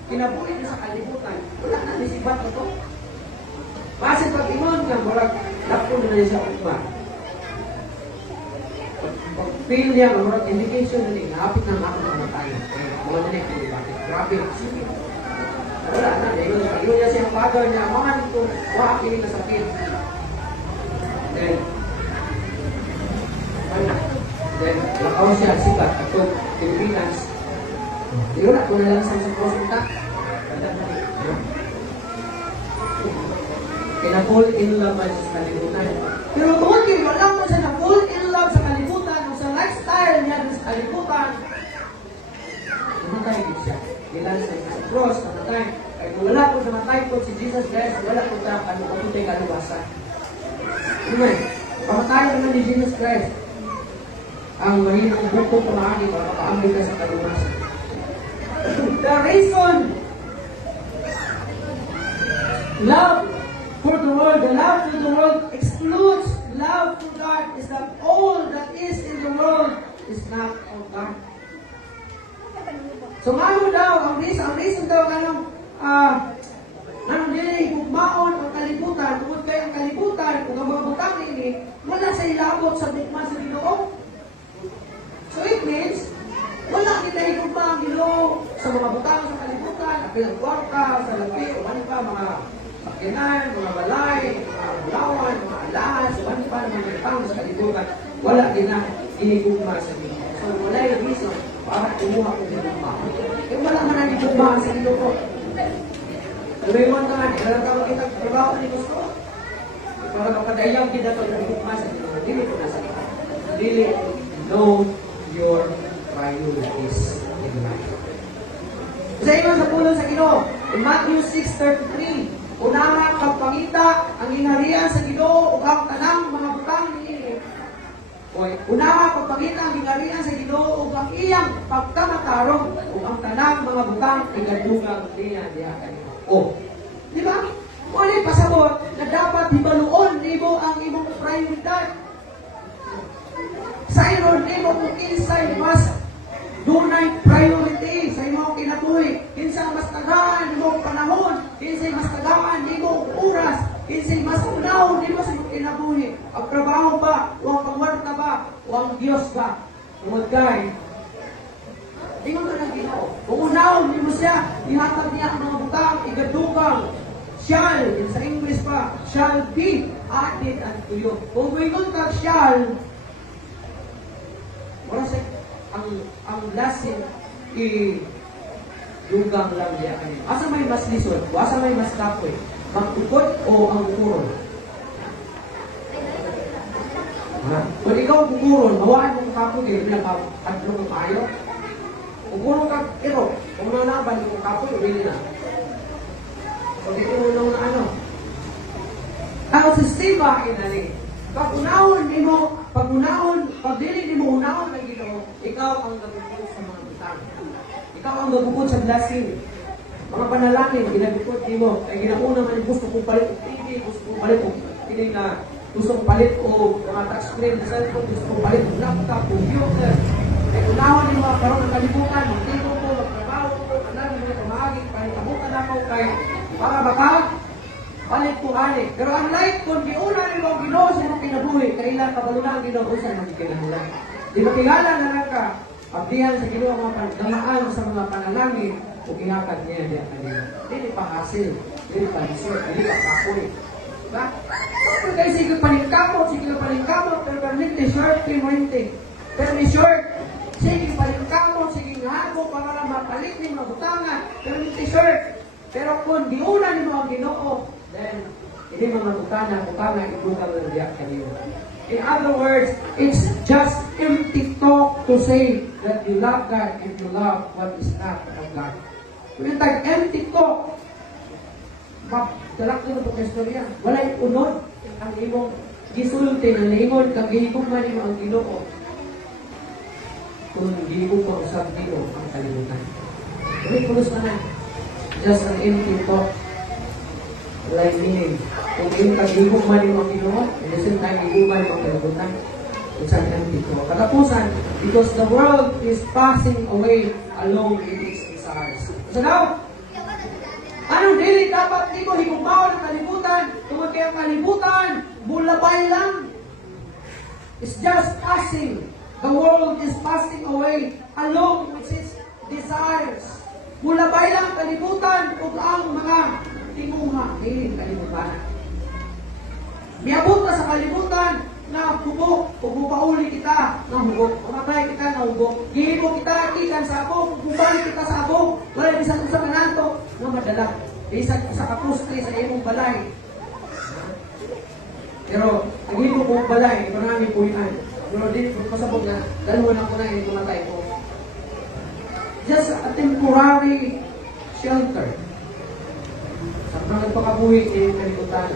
kinabuhi niya sa kalibutan, wala na nisibat ito. Kasi pag-ingon nga, lakon na niya sa ukma. Pag-feel niya, marag indication na niya, hapit na ako na tayo. Mga na niya, bakit? Grabe, sige. Wala na, dahil niya siyang father niya, mga nito, wala kini kasakit. Then, lakaw siya, sikat, at Pilipinas. Yun, ako na lang sa konsulta. Kina-fall in love ba sa kalibutan? Pero kung wala mo siya na-fall in love sa kalibutan, o sa lifestyle niya sa kalibutan, namatay din siya. Ilan sa cross, namatay. Kaya kung wala ko namatay ko si Jesus Christ, wala ko na kaputay kaluwasan. Amen. Pamatayan naman ni Jesus Christ ang mahinang buko pamahagi para makaambil ka sa kaluwasan. The reason love for the world, the love to the world excludes love to God is that all that is in the world is not of God. So ano daw, ang reason daw anong dili hugmaon ang kalibutan, tungod kay ang kalibutan, kung ang mga butang ini, wala sa ilabot sa bukma sa Ginoo. So it means, wala kita higugma ang Ginoo sa mga butang sa kalibutan, ang kwarta, sa lapi, o ano pa, mga pakinan, mga balay, mga bulawan, mga alahas, o ano pa, mga butang sa kalibutan, wala din na hinigugma sa Ginoo. So wala yung reason para kumuha ko higugma. Eh wala man ang higugma sa Ginoo. Lumiwan ka nga, ilalagawag kita trabaho ni gusto. Para makadayang kita ito na higugma sa Ginoo. Dili ko nasa kita. Dili, know your priorities in life. Sa inyo sa pulong sa Ginoo, in Matthew 6:33, unahan pagpangita ang gingharian sa Ginoo ug ang tanang mga butang niini. Unahan pagpangita ang gingharian sa Ginoo ug ang iyang pagkamatarong ug ang tanang mga butang igadugang niya diha kanimo. Oh, di ba? Wala pasabot na dapat hibaluon nimo ang imong prioridad. Sa iron nimo kung kinsay mas dunay priority sa imong kinabuhi, kinsay mas tagaan nimo panahon, kinsay mas tagaan nimo oras, kinsay mas unaw nimo sa imong kinabuhi. Ang trabaho ba, o ang pangwarta ba, o ang Dios ba? Tungod kay ingon ka ng Ginoo. Kung unaw nimo siya, ihatag niya ang mga butang, igadugang, shall, sa English pa, shall be added unto you. Kung ingon ka shall, wala siya, ang blessing dugang lang diya kanina. Asa may mas lisod? O asa may mas kapoy? Magtukod o ang bukuron? Ha? Kung ikaw ang bukuron, mawaan mo kapoy, kayo bilang kadlo ng kayo. Bukuron ka, pero kung nanaban mo kapoy, uwili na. Kung ito mo na ano. Ang sistema inali. Pag-unahon mo, pag-dilig mo unahon ng Ginoo, ikaw ang nagugod sa mga butang. Ikaw ang nagugod sa blessing. Mga panalangin, ginagugod mo. Ay ginauna man, gusto kong palit o TV, gusto kong palit o hindi na, gusto kong palit o mga touchscreen na cellphone, gusto kong palit o laptop, computer. Ay unahon mo, karoon ng kalibutan, magtito ko, magtrabaho ko, anong mga pamaging, panitabutan ako kay para baka palit ko ani. Pero unlike kung giuna nimo ang Ginoo sa imong kinabuhi, kailan kabalo na ang Ginoo usa man kinahanglan. Di makilala na lang ka abdihan sa Ginoo mga pagdamaan sa mga panalangin o gihatag niya diya kanila. Dili pa hasil, dili pa lisod, dili pa kapoy. Ba? Pero kay sige palingkamot, pero permite short permite. Pero ni short, sige palingkamot, sige ngago para mapalit ni mga butangan, permite short. Pero kung diuna nimo ang Ginoo, then, hindi mga butana, ibuka mo ng diyak kanino. In other words, it's just empty talk to say that you love God and you love what is not of God. Kung yung empty talk, dalak nyo po kastorya, wala'y unod ang imong gisulti na naingon, kagihigong man mo ang Ginoo. Kung gihigong mo sa Ginoo ang kalimutan. May pulos na just an empty talk. Like meaning, kung yung kagigong man yung Ginoo, at the same time, igumay yung kalabutan, it's an empty talk. Katapusan, because the world is passing away along with its desires. So now, anong dili dapat di ko higumaw ng kalibutan? Tungkol kaya kalibutan, bulabay lang. It's just passing. The world is passing away along with its desires. Bulabay lang kalibutan kung ang mga tinguha, hindi kalibutan. Miabot ka sa kalibutan na hubog, kung mupauli kita na hubog, mamatay kita na hubog, gihibo kita ikan sa abog, kubali kita sa abog, wala isang sa kananto na madala, isang sa kapustre sa imong balay. Pero, nagihibo kong balay, marami po yan. Pero di, pasabog na, dalawa na ko na yung mamatay ko. Just a temporary shelter. Sa mga nagpakabuhi, yung kalibutan.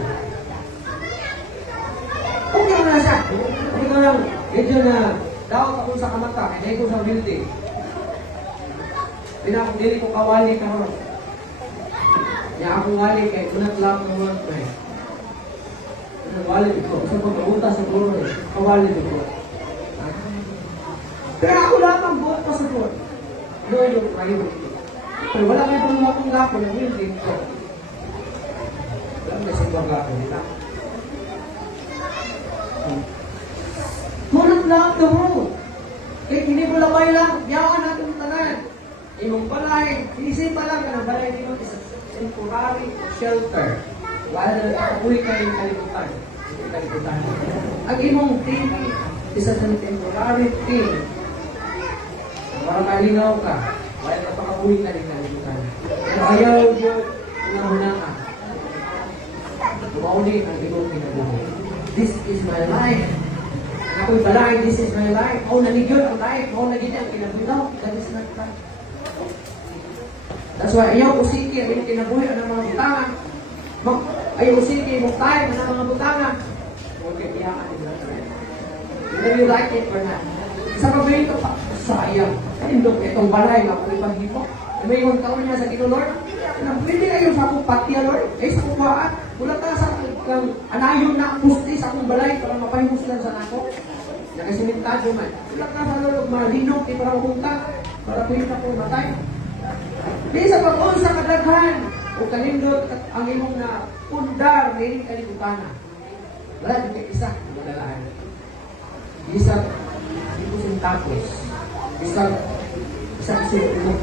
Okay na siya. Okay na lang. Medyo na daot ako sa kamata. Kaya ko sa building. Pinakong ko kawali ka ron. Kaya akong wali kay unat lang ng mga friend. Kawali ko. Gusto ko mabuta sa bulo. Kawali ko. Pero ako lang ang buot pa sa bulo. No, yung priority. Pero wala kayo pang akong gapo ng building ko. Wala may simbang gapo nila. Munang lang the world. Kaya hindi mo labay lang, biyaan natin tanan. Imong balay, inisip pa lang ka ng balay nito is a temporary shelter. While uwi ka yung kalibutan. Ang imong TV is a temporary thing. Para malinaw ka, while napaka-uwi ka rin kalibutan. Pero ayaw yun, una-una ka. Tumauli ang imong kinabuhi. This is my life. Ako'y balay, this is my life. Oh, nanigyon ang life. Oh, nagiging ang kinabuhi. No, that is not life. That's why ayaw usiki ang kinabuhi ang mga butangan. Ayaw usiki mong tayo ang mga butangan. Huwag kaibiyakan nila. Whether you like it or not. Sa pagbayin ko pa, sayang. Indok itong balay, makulipan-hipo. May iwan taon niya sa Ginoo, Lord. Pwede kayo sa akong patya, Lord. Sa kukwaan. Wala ka sa anayon na pusti sa akong balay para mapahinguslan sa nako. Nakasimintado man. Wala ka sa Lord, malinog, para mapunta. Para tuwing ako matay. Di sa pag-on sa kadaghan. O kanindot ang imong na pundar, may kalibutan na. Wala din kayo isa, magalaan. Isa, hindi ko tapos. Isa sinulog.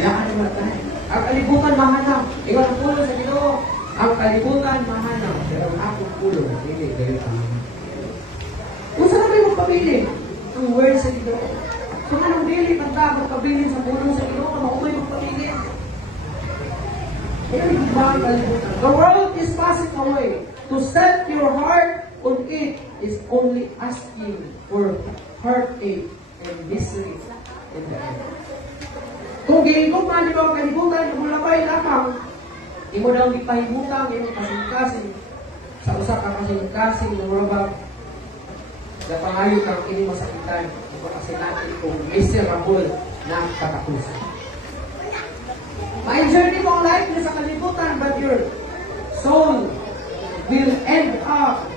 Yakan naman tayo. Ang kalibutan mahanap. Ikaw ang pulo sa Ginoo. Ang kalibutan mahanap. Pero ang akong pulo, hindi, very tama. Kung saan kayo magpabili? Ang word sa Ginoo. Kung anong bili, magpabili sa pulo sa Ginoo, maumay The world is passing away. To set your heart on it is only asking for heartache and misery in the end. Kung gihinguman ito ang kalibutan, kumulapay lamang, imo daw ipahimutang, imo kasing-kasing, sa usa ka kasing-kasing ng robang, na pangayo kang ini masakitan, ito kasi natin kung miserable na katapusan. Ma-enjoy mo ang life niyo sa kalibutan, but your soul will end up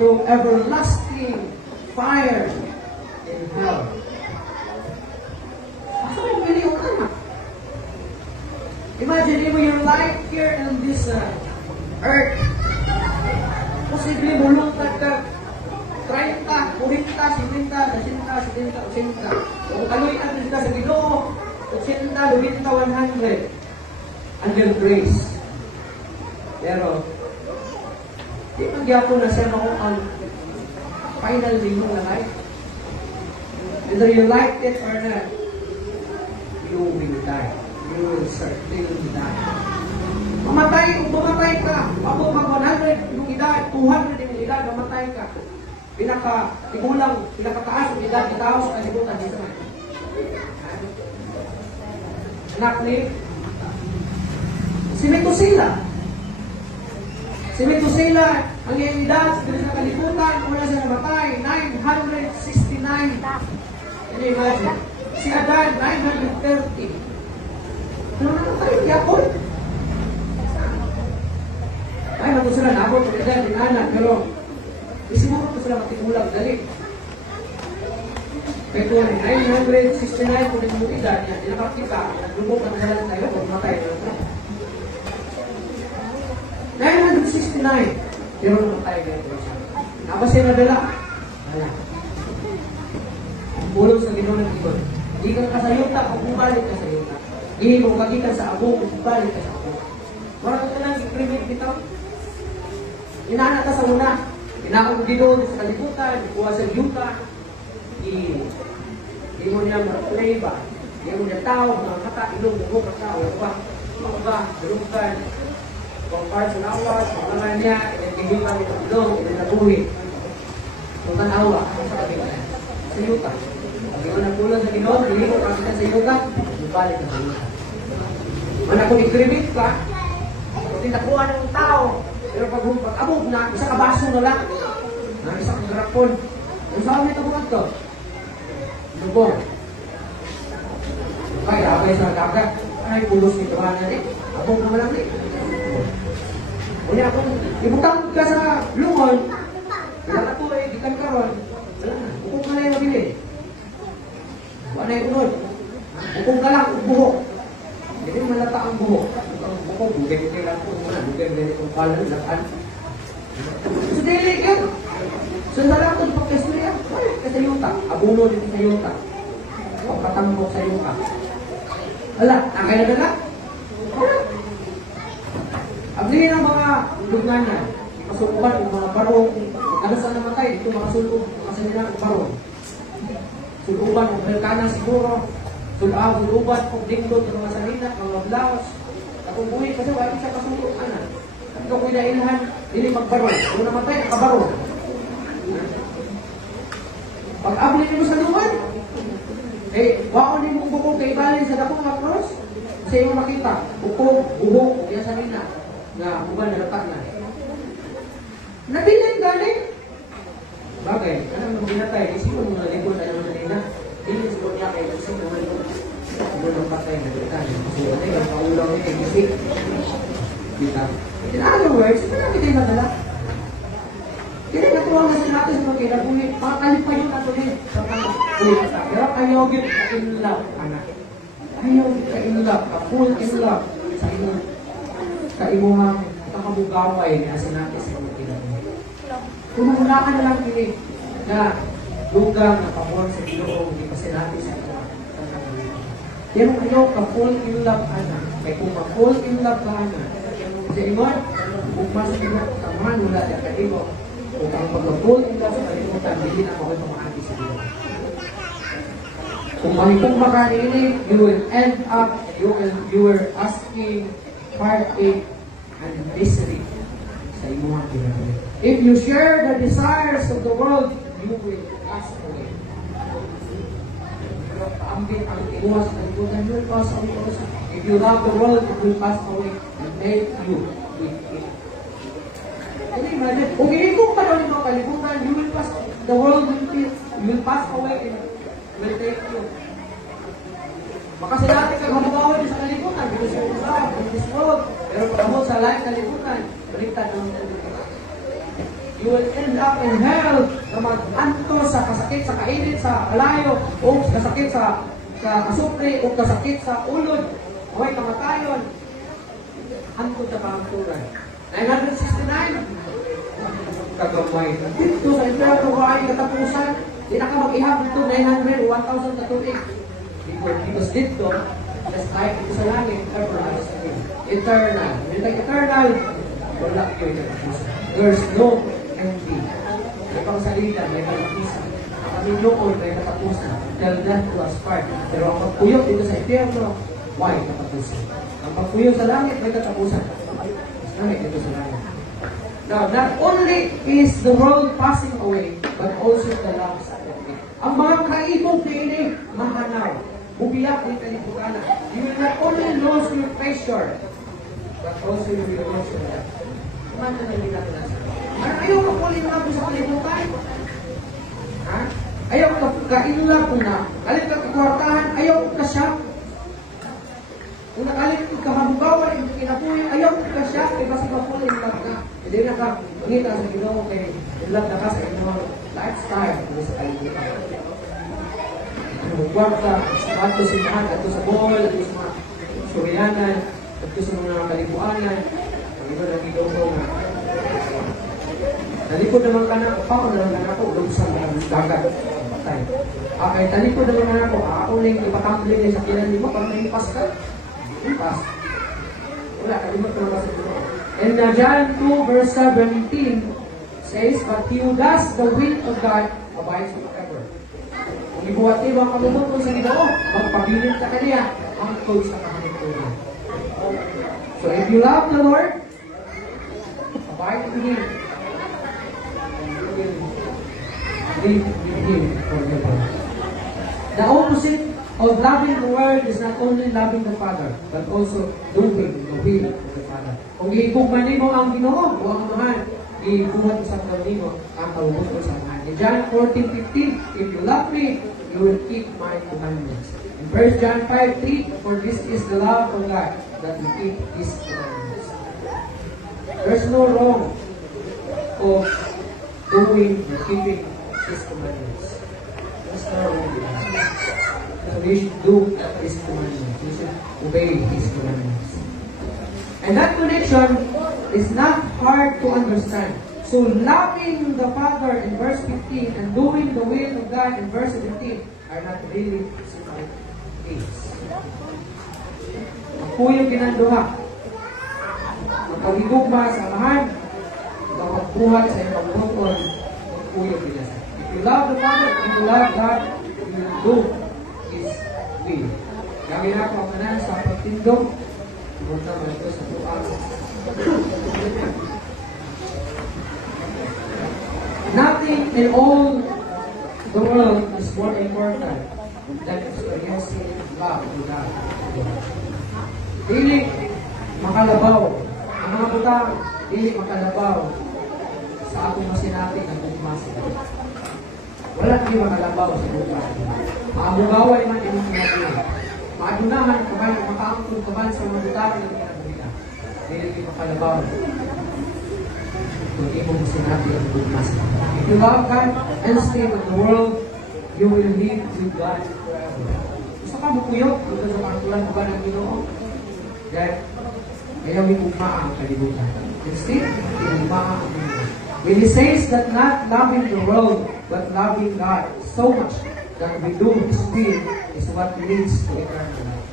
to everlasting fire in hell. Imagine mo your life here in this earth. Posible mulungtad ka 30, 40, 50, 60, 70, 80. Kung kaluyan ka sa Ginoo, 80, 90, 100. Under grace. Pero, di magyapon na siya ako ang final day mo na life. Whether you like it or not, you will die. You will certainly die. Mamatay, kung mamatay ka, abot mag 100 yung edad, 200 yung edad, mamatay ka. Pinaka-tigulang, pinaka-taas yung edad, itaos sa kalibutan, isa na. Anak ni si Methuselah. Si Methuselah, ang iyong edad sa kalibutan, wala siya namatay, 969. Can you imagine? Si Adan, 930. Namatay, yapon. Ay, nato sila nabot, edad, inanak, pero isimuro ko sila matigulang dali. Kaya kung 969 kung yung edad niya, tinakakita, naglubog ang dalan tayo, kung matay na. 969. Pero namatay na ito siya. Nabasin na dala. Wala. Pulong sa Ginoo ng ikon. Di kang kasayuta kung bumalik ka sa yuta. Di kung kagikan sa abo kung bumalik ka sa abo. Marang ka lang i-prevent bitaw. Inaanak ka sa una. Inaakong Ginoo sa kalibutan. Kuha sa yuta. Di mo niya ma-play ba? Di mo niya tao. Mga kata, ilong, buho ka tao. Mga ba? Dalungkan. Kung parts ng awas, mga niya, inagiging kami ng ilong, inanabuhi. Kung tanawa, sa kabila. Sa yuta. Pag ito nagpulang sa Ginoo, hindi ko kasi sa yuta, bubalik na sa yuta. Man kung i-cremate ka, kung tinakuha ng tao, pero pag abog na, isa kabaso na lang, isa kang garapon. Kung saan may tabunan to? Lubong. Ay, abay sa dagat. Ay, pulos nito ba na rin? Abog naman lang rin. Kaya kung ibutang ka sa lungon, wala ka to eh, gikan ka ron, wala na, bukong ka na yung mabili. Wala na yung unod. Bukong ka lang, buhok. Hindi mo malata ang buhok. Ang bukong, bugay-bugay lang po, bugay-bugay itong kalan, lakaan. So, dili yun. So, nalang ito pagkastorya, sa yuta, abuno dito sa yuta. O, katambok sa yuta. Wala, ang kaya na abli ng mga lugnanan, masukuban ng mga barong, ano sa namatay, ito makasulog, makasalilang barong. Suluban ng Amerikana siguro, suluban ng dingdod ng mga salina, mga blaos, akong buhay kasi wala siya kasulog, anak. At ito ko'y nailhan, hindi magbarong. Kung namatay, nakabarong. Pag abli mo sa luman, waon din mong bukong kay Bali sa dakong mga cross, kasi yung makita, bukong, buhok, kaya salina. Na bukan na dapat na. Nabilin galing. Bagay, anong maginatay? Isip mo mga likod na naman nila. Hindi siguro niya kayo isip naman ito. Siguro ng patay na dalitan. So, ano yung paulang niya yung isip? Kita. In other words, ito na kita yung madala. Kaya natuwa na sa natin sa mga kinabulit. Mga kalipay yung natuloy. Pero ayaw yun ka in love, anak. Ayaw yun ka in love. Ka-full in love sa inyo. Sa imuhang kakabugaway na sinatis sa mga kinabuhi. Kung magunakan na lang kini na lugang na pamor sa Ginoo, hindi pa sinatis sa mga kinabuhi. Pero kayo ka-full in love, anak. Kaya kung ka-full in love ka, anak, sa imon, kung mas Ginoo, tamahan mula na kanimo, kung ang pag-full in love sa kalimutan, hindi na ako pamahati sa Ginoo. Kung mahitong makain ini, you will end up, you were asking heartache, and misery sa imuha kinabuhi. If you share the desires of the world, you will pass away. Pero kaambit ang imuha sa kalibutan, you will pass away also. If you love the world, it will pass away and take you with it. Can you imagine? Kung iikong pa rin mga kalibutan, you will pass, the world will pass away and will take you. Baka sa dati kaghamugawan sa kalibutan, because you love in this world. Pero pagkamot sa lahat kalibutan, baliktad ng kalibutan. You will end up in hell na mag-anto sa kasakit sa kainit, sa alayo, o kasakit sa kasupri, o kasakit sa ulod, o ay kamatayon. Anto sa kahampuran. 969, kagamay. Dito sa Israel, kawain katapusan, di na ka mag-ihap dito 900 o 1,000 katuig. Because dito, just like ito sa langit, everlasting, eternal. When like eternal, wala ko yung katapusan. There's no ending. May pangsalita, may katapusan. Kami noon, may katapusan. Till death to us part. Pero ang pagpuyok dito sa Eterno, why katapusan? Ang pagpuyok sa langit, may katapusan. Mas langit dito sa langit. Now, not only is the world passing away, but also the loves of it. Ang mga kaibong pili, mahanaw. Bubilak din kalibutan. You will not only lose your treasure, but also you will lose your life. Kumanta na hindi natin nasa. Ayaw ka po linulap sa kalibutan. Ha? Ayaw ka kainulap na. Alit ka kikwartahan, ayaw ka siya. Kung nakalit ka habugawan, kinapuhin, ayaw ka siya, kaya kasi ka po linulap na. Hindi na ka, mangita sa Ginoo kay linulap na ka sa inyong lifestyle sa kalibutan. Kwarta, ato sa lahat, ato sa mall, ato sa mga suryanan, ato sa mga kalibuanan, ang iba na gidogo nga. Talikod naman ka na, paano naman ka na ako, lugsang na dagat, patay. Okay, talikod naman ka na ako, ako lang ipatambling na sa kilan, di ba, parang naipas ka? Ipas. Wala, kalimot ka naman sa ito. And John 2 verse 17 says, but he who does the will of God abides forever. Kung ibuwati mo ang kamumutong sa Ginoo, magpabilin ka kaniya, hangtod sa kahamitunan. So if you love the Lord, abide in Him. You will live with Him forever. The opposite of loving the world is not only loving the Father, but also doing the will of the Father. Kung iigugman mo ang Ginoo, o ang Amahan, ibuhat sa kanimo ang kamumutong sa Amahan. In John 14:15, if you love me, you will keep my commandments. In 1 John 5:3, for this is the love of God, that we keep His commandments. There's no wrong of doing or keeping His commandments. There's no wrong with that. So we should do His commandments. We should obey His commandments. And that connection is not hard to understand. So loving the Father in verse 15 and doing the will of God in verse 17 are not really separate things. Ang kuyong ginanduha, ang pagigugma sa Amahan, ang pagbuhat sa iyong pagbuton, ang kuyong ginasa. If you love the Father, if you love God, you will do His will. Gawin ako ang kanan sa pagtindog, pumunta mo ito sa tuwag. Nothing in all the world is more important than experiencing love to God. Dili makalabaw. Ang mga butang, dili makalabaw sa atong masinati ng bugmasa. Wala di makalabaw sa butang. Maabugaway man inyong kinabila. Maadunahan kaman, makaangkong kaman sa mga butang ng kinabila. Dili di makalabaw. Kung imo sinabi ang bugmasa. If you love God and stay with the world, you will live with God forever. Gusto ka mukuyok dito sa pangtulan mo ba ng Ginoo? That ayaw ipugma ang kalibutan. Instead, ipugma ang Ginoo. When He says that not loving the world, but loving God so much that we do His will is what leads to eternal life.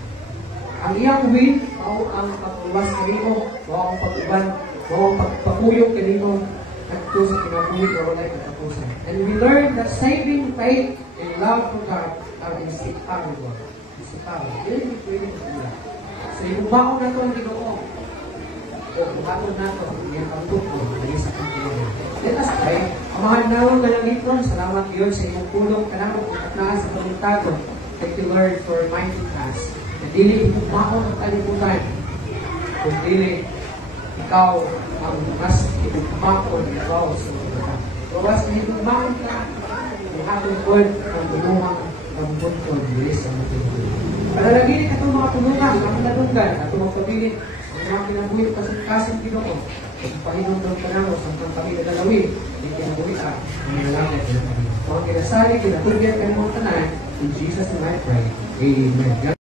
Ang iyang will, ang pag-uwas kanimo, ang pag-uban, o pagpapuyok kanino at ito sa kinabuhi o wala'y katapusan. And we learn that saving faith and love for God are inseparable. Inseparable. Hindi pwede magkula. So yung baon na ito ang Ginoo, o buhaton nato yung pagtuko dali sa pagtuko. Let us pray. Amahan naon nga lang ito, salamat Diyon sa imong pulong kanamo at naa sa pagtagon. Thank you Lord for reminding us na dili ipugmaon ang kalibutan kung dili ikaw ang mas ipugmaon ikaw sa pagtagon. Bawas na ipugmaon ka buhaton po ang bumuhang pagbuntod dili sa pagtuko. Palalagin ka itong mga tulungan, mga pinadunggan, at tumagpabilit ang mga kinabuhi at kasing Ginoo. Kung pahinom ng panahon sa kang kami nagalawin, hindi kinabuhi ka, ang nalangit ng Panginoon. Kung kinasali, kinatugyan ka ng mga tanan, in Jesus' name I pray. Amen.